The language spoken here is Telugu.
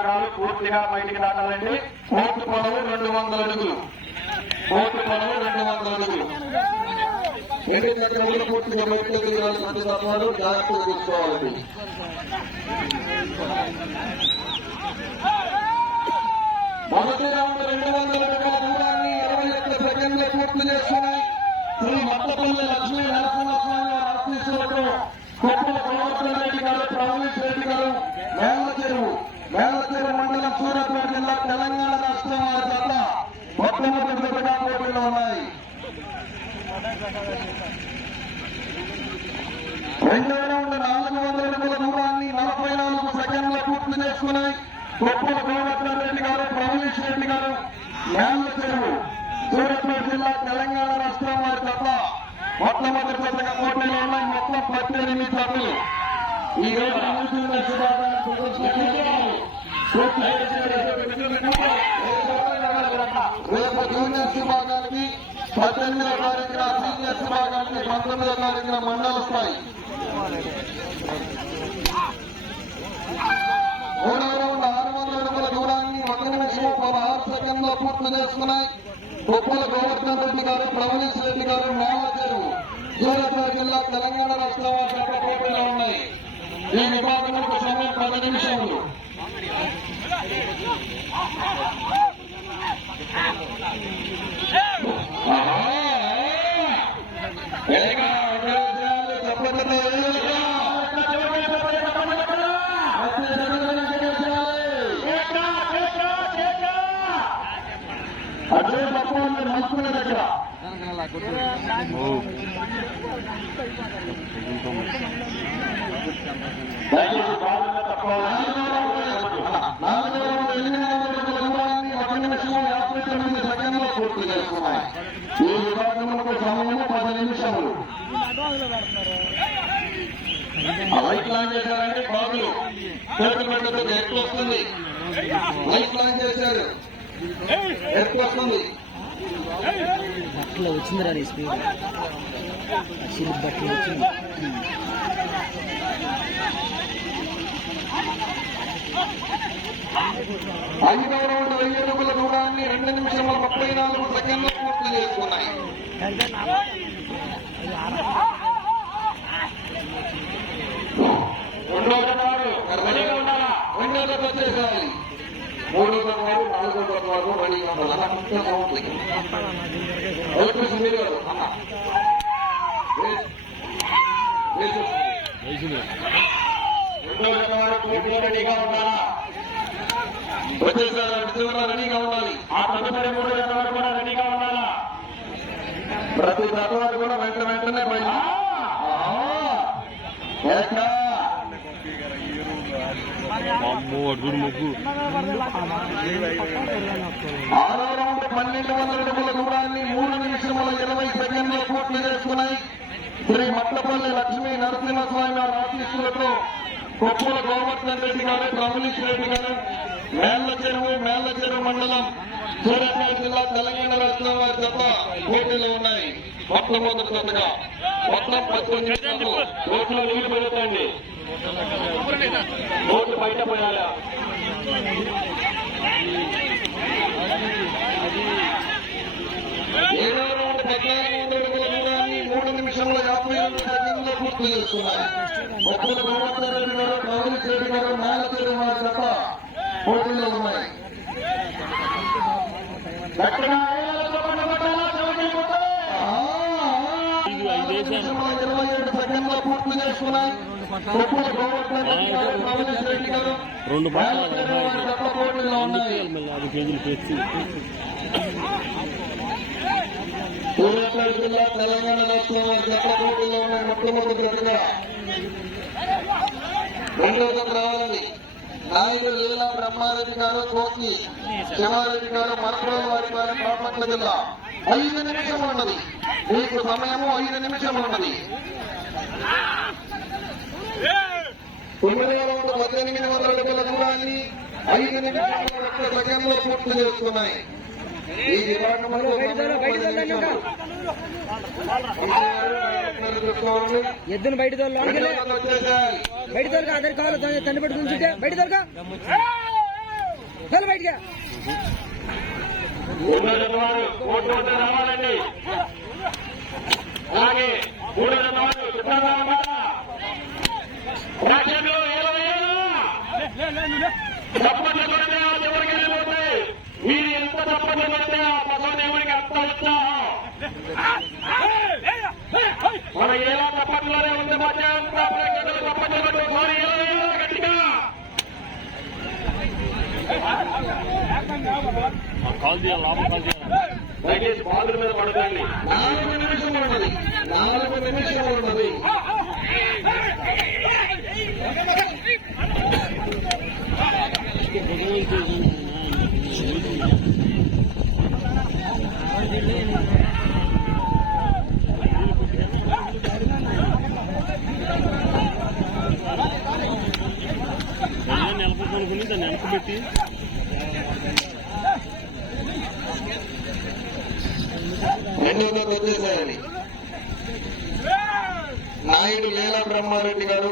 చక్రాలు పూర్తిగా బయటికి దాటాలండి. కోర్టు పొడవు 200 అడుగులు. కోర్టు పొడవు 200 అడుగులు. 2 చక్రములు పూర్తిగా బయటకు దిగాలి. ప్రతి తత్వాలు జాగ్రత్తగా చూసుకోవాలండి. మొదటి రౌండ్ 200 అడుగుల దూరాన్ని 21 సెకండ్లు పూర్తి చేసుకున్నాయి. శ్రీ మట్టపల్లి లక్ష్మీ నరసింహస్వామి వారి ఆశీస్సులతో కొప్పుల గోవర్ధన్ రెడ్డి గారు, ప్రవీణ్ రెడ్డి గారు, మేలచెరువు మండలం, సూర్యాపేట జిల్లా, తెలంగాణ రాష్ట్రం వారి జత మొట్టమొదటి జతగా పోటీలో ఉన్నాయి. రెండవ రౌండ్ 400 అడుగుల దూరాన్ని 44 సెకండ్ల పూర్తి చేసుకున్నాయి. కొప్పుల గోవర్ధన్ రెడ్డి గారు, ప్రవీణ్ రెడ్డి గారు, మేలచెరువు, సూర్యాపేట జిల్లా, తెలంగాణ రాష్ట్రం వారి జత మొట్టమొదటి జతగా పోటీలో ఉన్నాయి. మొత్తం 18 జతలు. ఈ రోజు రేపు జూనియర్ విభాగానికి 18వ తారీఖున, సీనియర్స్ విభాగానికి 19వ తారీఖున మండల స్థాయి. మూడవ రౌండ్ 600 అడుగుల దూరాన్ని 1 నిమిషం 16 సెకండ్లో పూర్తి చేసుకున్నాయి. కొప్పుల గోవర్ధన్ రెడ్డి గారు, ప్రవీణ్ రెడ్డి గారు, మేలచెరువు, సూర్యాపేట జిల్లా, తెలంగాణ రాష్ట్రం వారి జత పోటీలో ఉన్నాయి. ఈ విభాగంలో సమయం 10 నిమిషాలు. అదే తప్పని మనుషుల దగ్గర దయచేసి బాధ్యత తక్కువ. 1 నిమిషం 59 సెకండ్లో పూర్తి చేసుకున్నాయి. ఈ విభాగంలో సమయం 10 నిమిషాలు. లైట్ లాంచ్ చేశారండి బాబులు. కోటిపెట్టతో ఎక్కువ వస్తుంది. లైట్ లాంచ్ చేశారు, ఎక్కువ వస్తుంది. బట్టలు వచ్చింది రా స్పీడ్ బట్టలు వచ్చింది. ఐదవ రౌండ్ 1000 అడుగుల దూరాన్ని 2 నిమిషముల 34 సెకండ్లు పూర్తి చేసుకున్నాయి. రెండో జత వచ్చేసాయి. మూడో జత వారు, 4వ జత వారు రెడీగా ఉండాలి. రెండో జత వారు పోటీ రెడీగా ఉండాలా? వచ్చేసారు. చివర రెడీగా ఉండాలి. ఆ తదుపరి 3 జత వారు కూడా రెడీగా ఉండాలా? ప్రతి జత వారు కూడా వెంటనే బయట. ఆరో రౌండ్ 1200 అడుగుల దూరాన్ని 3 నిమిషముల 20 సెకండ్లో పూర్తి చేసుకున్నాయి. శ్రీ మట్టపల్లి లక్ష్మీ నరసింహస్వామి వారి ఆశీస్సులతో కొప్పుల గోవర్ధన్ రెడ్డి గారు, ప్రవీణ్ రెడ్డి గారు, మేలచెరువు మండలం, సూర్యాపేట జిల్లా, తెలంగాణ రాష్ట్రం వారి జత పోటీలో ఉన్నాయి. మొట్టమొదటి జతగా మొత్తం 19 నిమిషాలు. రోడ్లో నీళ్లు పెరుగుతాయండి. రోడ్డు బయట పోయాలా? ఏడో రౌండ్ 1400 అడుగుల దూరాన్ని 3 నిమిషముల 52 సెకండ్లో పూర్తి చేస్తున్నారు. కొప్పుల గోవర్ధన్ రెడ్డి గారు, ప్రవీణ్ రెడ్డి గారు, మేలచెరువు వారి జత పోటీలో ఉన్నాయి. 27 సెకండ్లో పూర్తి చేసుకున్నాయి. కొప్పుల గోవర్ధన్ రెడ్డి గారు, ప్రవీణ్ రెడ్డి గారు, మేలచెరువు వారి జత పోటీలో ఉన్నాయి. సూర్యాపేట జిల్లా, తెలంగాణ రాష్ట్రం వారి జత పోటీలో ఉన్నాయి. మొట్టమొదటి జతగా రెండో జత రావాలండి. నాయుడు లీలా బ్రహ్మారెడ్డి గారు, కోకి శివారెడ్డి గారు, మరపురం వారి గారు, బాపట్ల జిల్లా. 5 నిమిషం ఉన్నది మీకు సమయము. 5 నిమిషం ఉన్నది. 9వ రౌండ్ 1800 అడుగుల దూరాన్ని 5 నిమిషాల 1 సెకండ్లో పూర్తి చేసుకున్నాయి. ఈ విభాగంలో ఎద్దును బయట బయట దొరక ఆధార్ కావాలి తండ్రి పెట్టుకుంటే బయట దొరక బయటగా మూడో జత వారు కోర్టు వద్ద రావాలండి. అలాగే మూడో జత వారు సిద్ధంగా అన్నమాట. యాక్షన్లో 27 చప్పట్లు కొడితే ఆ చివరికి వెళ్ళిపోతాయి. మీరు ఎంత చప్పట్లు కొడితే ఆ బసవదేవుడికి అంత ఉత్సాహం. మన ఏదో చప్పట్లోనే ఉంది. మధ్యంతా ప్రేక్షకులు చప్పట్లు కొట్టు. సారీ 27 గట్టిగా దయచేసి బాధల మీద పడకండి. 4 నిమిషం ఉన్నది. 4 నిమిషం ఉన్నది. నెలకొనుకుని దాన్ని వెనకబెట్టి రెండోది వచ్చేసేయాలి. నాయుడు లీలా బ్రహ్మారెడ్డి గారు